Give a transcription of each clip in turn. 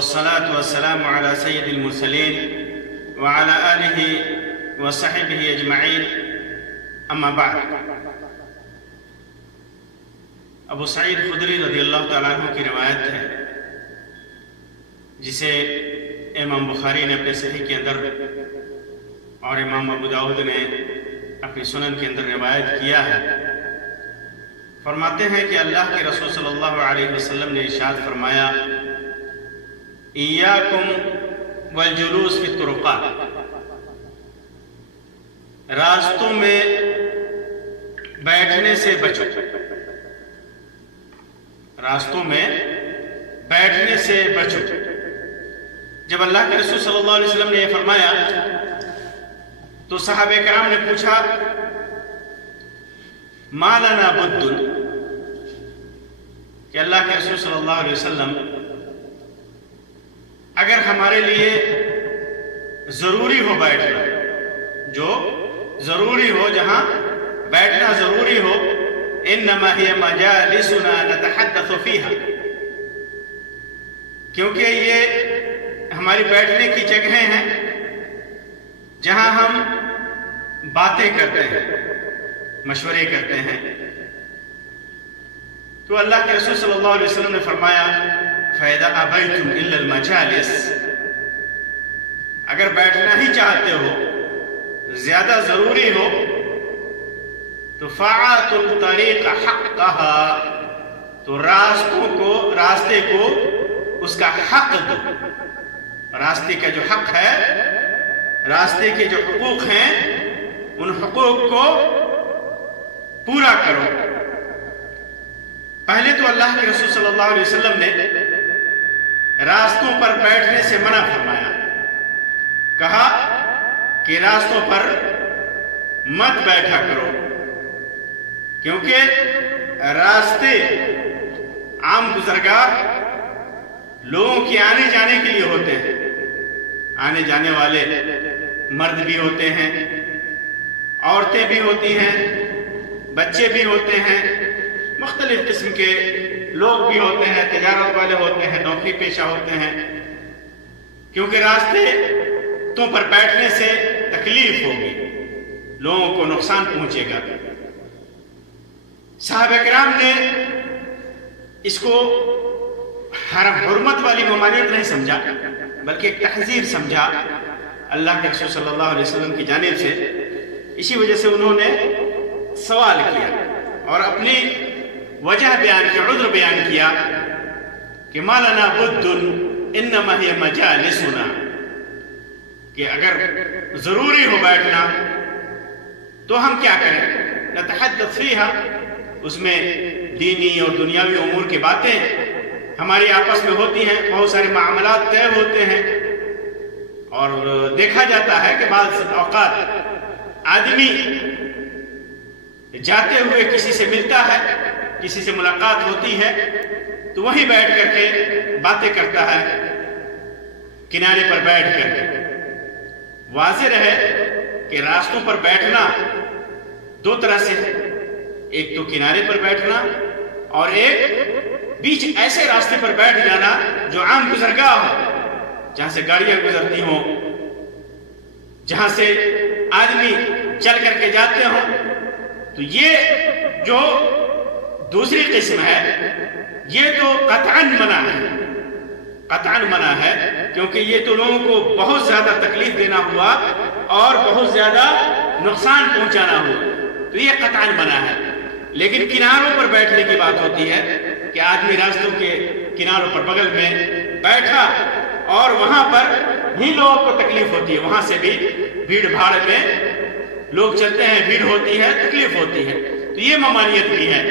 والصلاة والسلام على سيد المرسلين وعلى آله وصحبه أجمعين أما بعد۔ ابو سعید خدری رضی اللہ تعالیٰ عنہ کی روایت ہے جسے امام بخاری نے اپنے صحیح کے اندر اور امام ابو داؤد نے اپنی سنن کے اندر روایت کیا ہے۔ فرماتے ہیں کہ اللہ کے رسول صلی اللہ علیہ وسلم نے ارشاد فرمایا، ایاکم والجلوس فی الطرقات، راستوں میں بیٹھنے سے بچو، راستوں میں بیٹھنے سے بچو۔ جب اللہ کے رسول صلی اللہ علیہ وسلم نے یہ فرمایا تو صحابہ کرام نے پوچھا، ما لنا بد، کہ اللہ کے رسول صلی اللہ علیہ وسلم اگر ہمارے لیے ضروری ہو بیٹھنا، جو ضروری ہو، جہاں بیٹھنا ضروری ہو، انما ہی مجالسنا نتحدث فیہا، کیونکہ یہ ہماری بیٹھنے کی جگہیں ہیں جہاں ہم باتیں کرتے ہیں، مشورے کرتے ہیں۔ تو اللہ کے رسول صلی اللہ علیہ وسلم نے فرمایا، فَإِذَا أَبَيْتُمْ إِلَّا الْمَجَالِسِ، اگر بیٹھنا ہی چاہتے ہو، زیادہ ضروری ہو، تو فَعَاتُ الطَّرِيقَ حَقَّهَا، تو راستے کو اس کا حق دو، راستے کا جو حق ہے، راستے کے جو حقوق ہیں، ان حقوق کو پورا کرو۔ پہلے تو اللہ کے رسول صلی اللہ علیہ وسلم نے راستوں پر بیٹھنے سے منع فرمایا، کہا کہ راستوں پر مت بیٹھا کرو، کیونکہ راستے عام گزرگاہ لوگوں کی آنے جانے کے لیے ہوتے ہیں، آنے جانے والے مرد بھی ہوتے ہیں، عورتیں بھی ہوتی ہیں، بچے بھی ہوتے ہیں، مختلف قسم کے لوگ بھی ہوتے ہیں، تجارت والے ہوتے ہیں، نوکری پیشہ ہوتے ہیں، کیونکہ راستے پر بیٹھنے سے تکلیف ہوگی، لوگوں کو نقصان پہنچے گا۔ صحابہ کرام نے اس کو حرمت والی ممانعت نہیں سمجھا، بلکہ ایک تحذیر سمجھا اللہ کے رسول صلی اللہ علیہ وسلم کی جانب سے۔ اسی وجہ سے انہوں نے سوال کیا اور اپنی وجہ بیان کی، عذر بیان کیا کہ ما لنا بد انما ہی مجالسنا، کہ اگر ضروری ہو بیٹھنا تو ہم کیا کریں، نتحدث فیہا، اس میں دینی اور دنیاوی امور کی باتیں ہماری آپس میں ہوتی ہیں، بہت سارے معاملات طے ہوتے ہیں، اور دیکھا جاتا ہے کہ بعض اوقات آدمی جاتے ہوئے کسی سے ملتا ہے، کسی سے ملاقات ہوتی ہے، تو وہیں بیٹھ کر کے باتیں کرتا ہے، کنارے پر بیٹھ کر کے۔ واضح رہے کہ راستوں پر بیٹھنا دو طرح سے ہے، ایک تو کنارے پر بیٹھنا، اور ایک بیچ ایسے راستے پر بیٹھ جانا جو عام گزرگاہ ہو، جہاں سے گاڑیاں گزرتی ہوں، جہاں سے آدمی چل کر کے جاتے ہوں۔ تو یہ جو دوسری قسم ہے، یہ تو قطعاً منع ہے، قطعاً منع ہے، کیونکہ یہ تو لوگوں کو بہت زیادہ تکلیف دینا ہوا اور بہت زیادہ نقصان پہنچانا ہوا، تو یہ قطعاً منع ہے۔ لیکن کناروں پر بیٹھنے کی بات ہوتی ہے کہ آدمی راستوں کے کناروں پر بغل میں بیٹھا اور وہاں پر ہی لوگوں کو تکلیف ہوتی ہے، وہاں سے بھی بھیڑ بھاڑ میں لوگ چلتے ہیں، بھیڑ ہوتی ہے، تکلیف ہوتی ہے، تو یہ ممانعت بھی ہے۔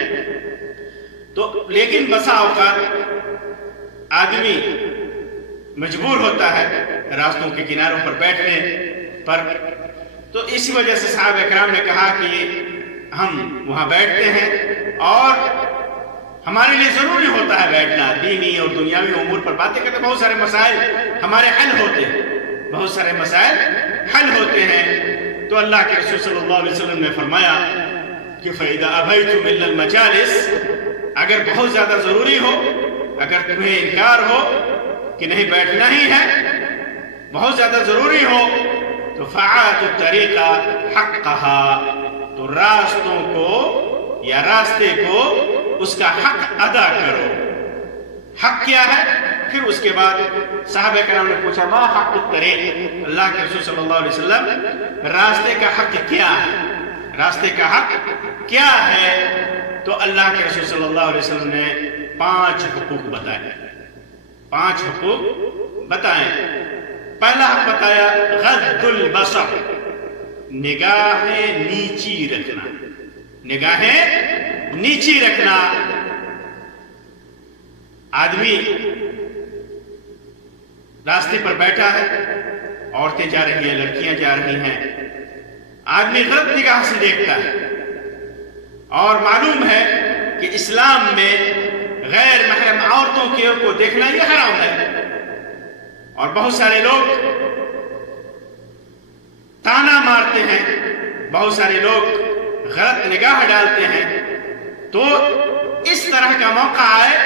تو لیکن بسا اوقات آدمی مجبور ہوتا ہے راستوں کے کناروں پر بیٹھنے پر، تو اسی وجہ سے صحابہ کرام نے کہا کہ ہم وہاں بیٹھتے ہیں اور ہمارے لیے ضروری ہوتا ہے بیٹھنا، دینی اور دنیاوی امور پر باتیں کرتے، بہت سارے مسائل ہمارے حل ہوتے ہیں، بہت سارے مسائل حل ہوتے ہیں۔ تو اللہ کے رسول صلی اللہ علیہ وسلم نے فرمایا کہ فَإِذَا أَبَيْتُمْ إِلَّا الْمَجَالِسِ، اگر بہت زیادہ ضروری ہو، اگر تمہیں انکار ہو کہ نہیں بیٹھنا ہی ہے، بہت زیادہ ضروری ہو، تو فَآتُوا الطَّرِيقَ حَقَّهَا، تو راستوں کو یا راستے کو اس کا حق ادا کرو۔ حق کیا ہے؟ پھر اس کے بعد صحابہ کرام نے پوچھا ما حق الطریق، اللہ کے رسول صلی اللہ علیہ وسلم راستے کا حق کیا ہے؟ راستے کا حق کیا ہے؟ تو اللہ کے رسول صلی اللہ علیہ وسلم نے 5 حقوق بتائے، 5 حقوق بتائیں۔ پہلا حق بتایا غض البصر، نگاہیں نیچی رکھنا، نگاہیں نیچی رکھنا۔ آدمی راستے پر بیٹھا ہے، عورتیں جا رہی ہیں، لڑکیاں جا رہی ہیں، آدمی غلط نگاہ سے دیکھتا ہے، اور معلوم ہے کہ اسلام میں غیر محرم عورتوں کو دیکھنا یہ حرام ہے، اور بہت سارے لوگ تانا مارتے ہیں، بہت سارے لوگ غلط نگاہ ڈالتے ہیں۔ تو اس طرح کا موقع آئے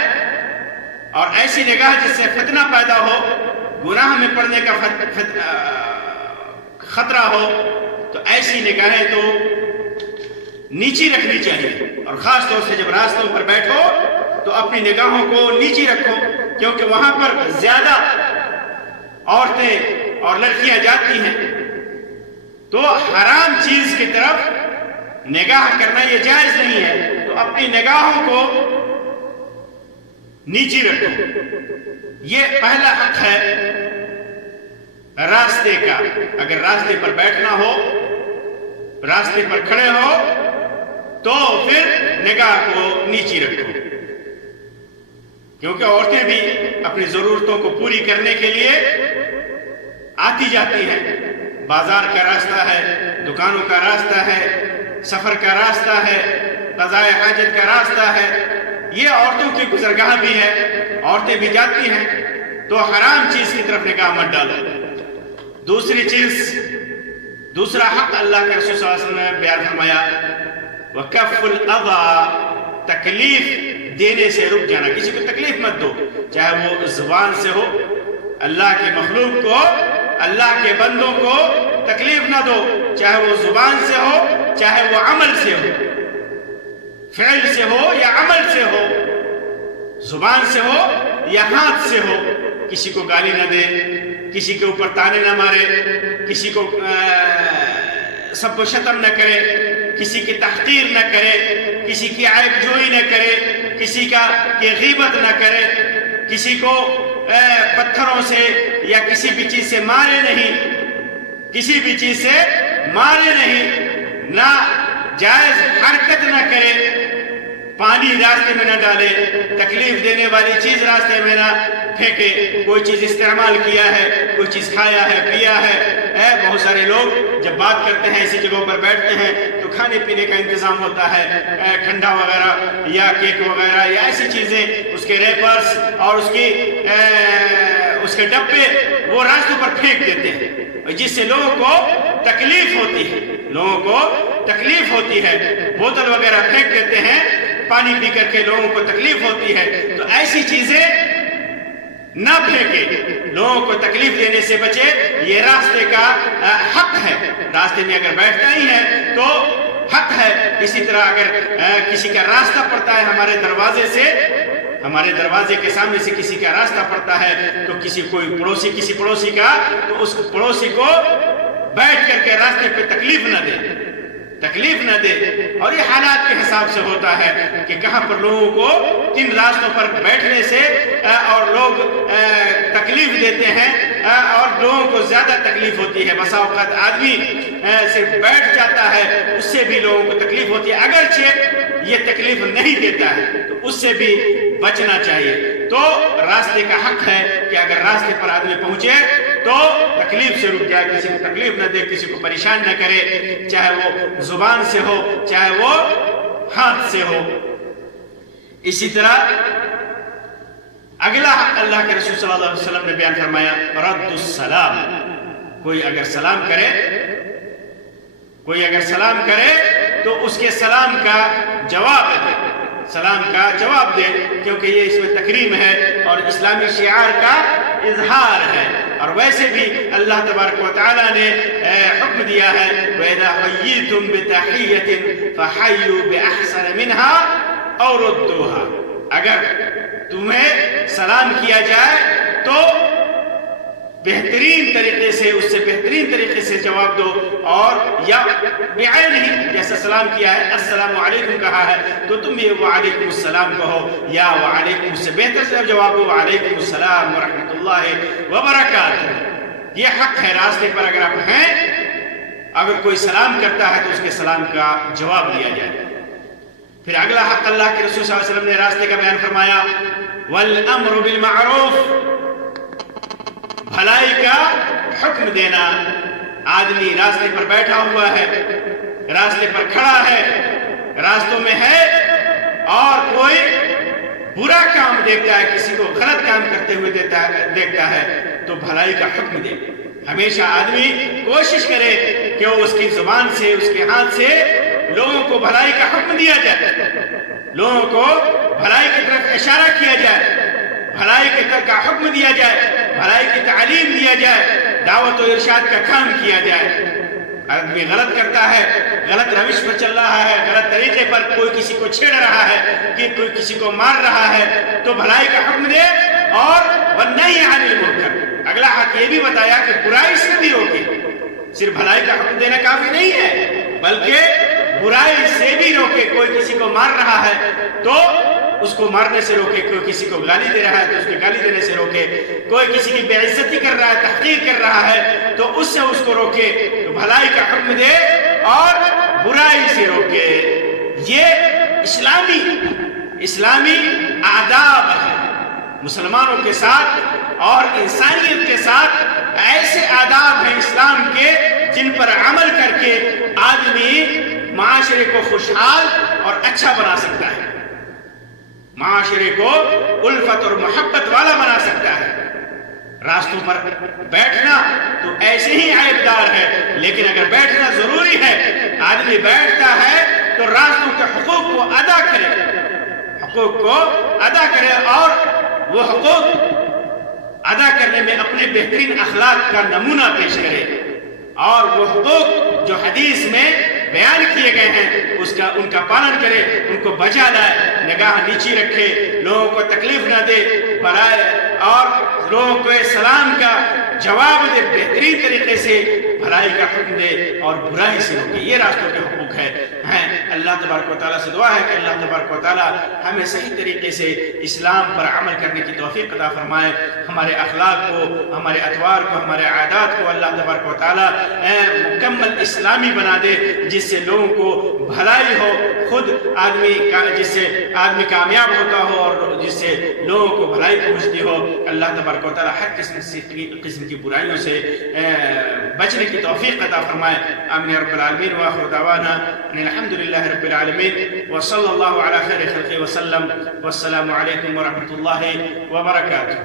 اور ایسی نگاہ جس سے فتنہ پیدا ہو، گناہ میں پڑنے کا خطرہ ہو، تو ایسی نگاہیں تو نیچی رکھنی چاہیے، اور خاص طور سے جب راستوں پر بیٹھو تو اپنی نگاہوں کو نیچی رکھو، کیونکہ وہاں پر زیادہ عورتیں اور لڑکیاں جاتی ہیں، تو حرام چیز کی طرف نگاہ کرنا یہ جائز نہیں ہے، تو اپنی نگاہوں کو نیچی رکھو۔ یہ پہلا حق ہے راستے کا۔ اگر راستے پر بیٹھنا ہو، راستے پر کھڑے ہو، تو پھر نگاہ کو نیچی رکھو، کیونکہ عورتیں بھی اپنی ضرورتوں کو پوری کرنے کے لیے آتی جاتی ہیں۔ بازار کا راستہ ہے، دکانوں کا راستہ ہے، سفر کا راستہ ہے، قضاء حاجت کا راستہ ہے، یہ عورتوں کی گزرگاہ بھی ہے، عورتیں بھی جاتی ہیں، تو حرام چیز کی طرف نگاہ مت ڈالو۔ دوسری چیز، دوسرا حق اللہ کے رسول صلی اللہ علیہ وسلم نے بیان فرمایا وَكَفُّ الْأَذَى، تکلیف دینے سے رک جانا، کسی کو تکلیف مت دو، چاہے وہ زبان سے ہو، اللہ کی مخلوق کو، اللہ کے بندوں کو تکلیف نہ دو، چاہے وہ زبان سے ہو، چاہے وہ عمل سے ہو، فعل سے ہو یا عمل سے ہو، زبان سے ہو یا ہاتھ سے ہو۔ کسی کو گالی نہ دے، کسی کے اوپر تانے نہ مارے، کسی کو سب کو شتم نہ کرے، کسی کی تحقیر نہ کرے، کسی کی عیب جوئی نہ کرے، کسی کی غیبت نہ کرے، کسی کو پتھروں سے یا کسی بھی چیز سے مارے نہیں، کسی بھی چیز سے مارے نہیں، نہ جائز حرکت نہ کرے، پانی راستے میں نہ ڈالے، تکلیف دینے والی چیز راستے میں نہ پھینکے، کوئی چیز استعمال کیا ہے، کوئی چیز کھایا ہے، پیا ہے۔ بہت سارے لوگ جب بات کرتے ہیں ایسی جگہوں پر بیٹھتے ہیں تو کھانے پینے کا انتظام ہوتا ہے، ٹھنڈا وغیرہ یا کیک وغیرہ یا ایسی چیزیں، اس کے ریپرز اور اس کے ڈبے وہ راستوں پر پھینک دیتے ہیں، جس سے لوگوں کو تکلیف ہوتی ہے، لوگوں کو تکلیف ہوتی ہے۔ بوتل وغیرہ پھینک دیتے ہیں، پانی پی کر کے لوگوں کو تکلیف ہوتی ہے، تو ایسی چیزیں نہ پھینکے، لوگوں کو تکلیف دینے سے بچے، یہ راستے کا حق ہے۔ راستے میں اگر بیٹھنا ہی ہے تو حق ہے۔ اسی طرح اگر کسی کا راستہ پڑتا ہے ہمارے دروازے سے، ہمارے دروازے کے سامنے سے کسی کا راستہ پڑتا ہے تو کسی پڑوسی کا، تو اس پڑوسی کو بیٹھ کر کے راستے پہ تکلیف نہ دے، اور یہ حالات کے حساب سے ہوتا ہے کہ کہاں پر لوگوں کو کن راستوں پر بیٹھنے سے اور لوگ تکلیف دیتے ہیں اور لوگوں کو زیادہ تکلیف ہوتی ہے۔ بسا اوقات آدمی صرف بیٹھ جاتا ہے، اس سے بھی لوگوں کو تکلیف ہوتی ہے، اگرچہ یہ تکلیف نہیں دیتا ہے تو اس سے بھی بچنا چاہیے۔ تو راستے کا حق ہے کہ اگر راستے پر آدمی پہنچے تو تکلیف سے رک جائے، کسی کو تکلیف نہ دے، کسی کو پریشان نہ کرے، چاہے وہ زبان سے ہو چاہے وہ ہاتھ سے ہو۔ اسی طرح اگلا حق اللہ کے رسول صلی اللہ علیہ وسلم نے بیان فرمایا رد السلام، کوئی اگر سلام کرے تو اس کے سلام کا جواب دے، کیونکہ یہ اس میں تکریم ہے اور اسلامی شعار کا اظہار ہے. اور ویسے بھی اللہ تبارک و تعالیٰ نے حکم دیا ہے وَإِذَا حَيِّيتُم بِتَحِيَّةٍ فَحَيُّوا بِأَحْسَنَ مِنْهَا أَوْ رُدُّوهَا. اگر تمہیں سلام کیا جائے تو بہترین طریقے سے اس سے بہترین طریقے سے جواب دو, اور یا بعین ہی جیسا سلام کیا ہے السلام علیکم کہا ہے تو تم بھی وعلیکم السلام کہو, یا وعلیکم اس سے بہتر سے جواب دو وعلیکم السلام ورحمۃ اللہ وبرکاتہ. یہ حق ہے راستے پر اگر آپ ہیں, اگر کوئی سلام کرتا ہے تو اس کے سلام کا جواب دیا جائے. پھر اگلا حق اللہ کے رسول صلی اللہ علیہ وسلم نے راستے کا بیان فرمایا والامر بالمعروف, بھلائی کا حکم دینا. آدمی راستے پر بیٹھا ہوا ہے, راستے پر کھڑا ہے, راستوں میں ہے اور کوئی برا کام دیکھتا ہے, کسی کو غلط کام کرتے ہوئے دیکھتا ہے تو بھلائی کا حکم دے. ہمیشہ آدمی کوشش کرے کہ وہ اس کی زبان سے اس کے ہاتھ سے لوگوں کو بھلائی کا حکم دیا جائے, لوگوں کو بھلائی کی طرف اشارہ کیا جائے, بھلائی کی طرف کا حکم دیا جائے, بھلائی کی تعلیم دیا جائے, دعوت و ارشاد کا کام کیا جائے. آدمی غلط کرتا ہے, غلط روش پر چل رہا ہے, غلط طریقے پر کوئی کسی کو چھیڑ رہا ہے, کہ کوئی کسی کو مار رہا ہے, تو بھلائی کا حکم دے اور والنہی عن المنکر. اگلا حق یہ بھی بتایا کہ برائی سے بھی روکے. صرف بھلائی کا حکم دینا کافی نہیں ہے, بلکہ برائی سے بھی روکے. کوئی کسی کو مار رہا ہے تو اس کو مارنے سے روکے, کوئی کسی کو گالی دے رہا ہے تو اس کو گالی دینے سے روکے, کوئی کسی کی بے عزتی کر رہا ہے, تحقیر کر رہا ہے تو اس سے اس کو روکے. تو بھلائی کا حکم دے اور برائی سے روکے. یہ اسلامی آداب ہے. مسلمانوں کے ساتھ اور انسانیت کے ساتھ ایسے آداب ہیں اسلام کے جن پر عمل کر کے آدمی معاشرے کو خوشحال اور اچھا بنا سکتا ہے, معاشرے کو الفت اور محبت والا بنا سکتا ہے. راستوں پر بیٹھنا تو ایسے ہی عیبدار ہے, لیکن اگر بیٹھنا ضروری ہے, آدمی بیٹھتا ہے تو راستوں کے حقوق کو ادا کرے, اور وہ حقوق ادا کرنے میں اپنے بہترین اخلاق کا نمونہ پیش کرے, اور وہ حقوق جو حدیث میں بیان کیے گئے ہیں ان کا پالن کرے, ان کو بجا لائے, نگاہ نیچی رکھے, لوگوں کو تکلیف نہ دے, برائے اور لوگوں کو سلام کا جواب دے, بہترین طریقے سے بھلائی کا حکم دے اور برائی سے روکے. یہ راستوں کے حقوق ہیں. اللہ تبارک و تعالیٰ سے دعا ہے کہ اللہ تبارک و تعالیٰ ہمیں صحیح طریقے سے اسلام پر عمل کرنے کی توفیق عطا فرمائے. ہمارے اخلاق کو, ہمارے اطوار کو, ہمارے عادات کو اللہ تبارک و تعالیٰ مکمل اسلامی بنا دے, جس سے لوگوں کو بھلائی ہو, خود جس سے آدمی کامیاب ہوتا ہو اور جس سے لوگوں کو بھلائی پہنچتی ہو. اللہ تبارک و تعالیٰ ہر قسم کی برائیوں سے بچنے کی توفیق عطا فرمائے. آمین رب العالمین. وآخر دعوانا ان الحمد للہ رب العالمین وصلی اللہ علی خیر خلقہ وسلم. والسلام علیکم ورحمۃ اللہ وبرکاتہ.